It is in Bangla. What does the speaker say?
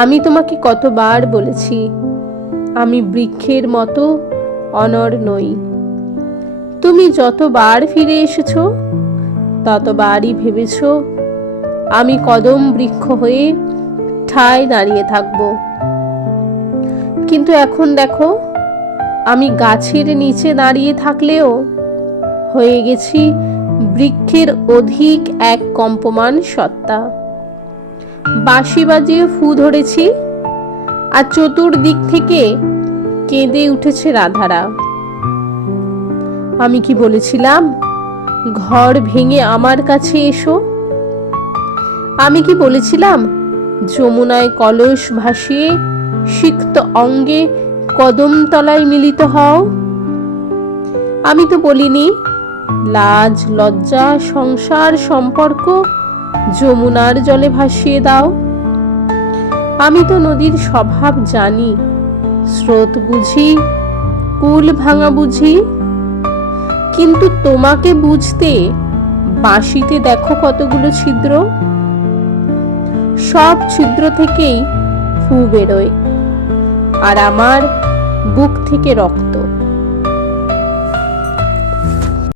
আমি তোমাকে কতবার বলেছি আমি বৃক্ষের মতো অনড় নই। তুমি যতবার ফিরে এসেছো ততবারই ভেবেছ আমি কদম বৃক্ষ হয়ে ঠায় দাঁড়িয়ে থাকব। কিন্তু এখন দেখো, আমি গাছের নিচে দাঁড়িয়ে থাকলেও হয়ে গেছি বৃক্ষের অধিক এক কম্পমান সত্তা। বাঁশি বাজিয়ে ফু ধরেছি, আর চতুর্দিক থেকে কেঁদে উঠেছে রাধারা। আমি কি বলেছিলাম ঘর ভেঙে আমার কাছে এসো? আমি কি বলেছিলাম যমুনায় কলস ভাসিয়ে সিক্ত অঙ্গে কদম তলায় মিলিত হও? আমি তো বলিনি লাজ লজ্জা সংসার সম্পর্ক যমুনার জলে ভাসিয়ে দাও। আমি তো নদীর স্বভাব জানি, স্রোত বুঝি, কুল ভাঙা বুঝি। কিন্তু তোমাকে বুঝতে বাঁশিতে দেখো কতগুলো ছিদ্র। সব ছিদ্র থেকেই ফু বেরোয়, আর আমার বুক থেকে রক্ত।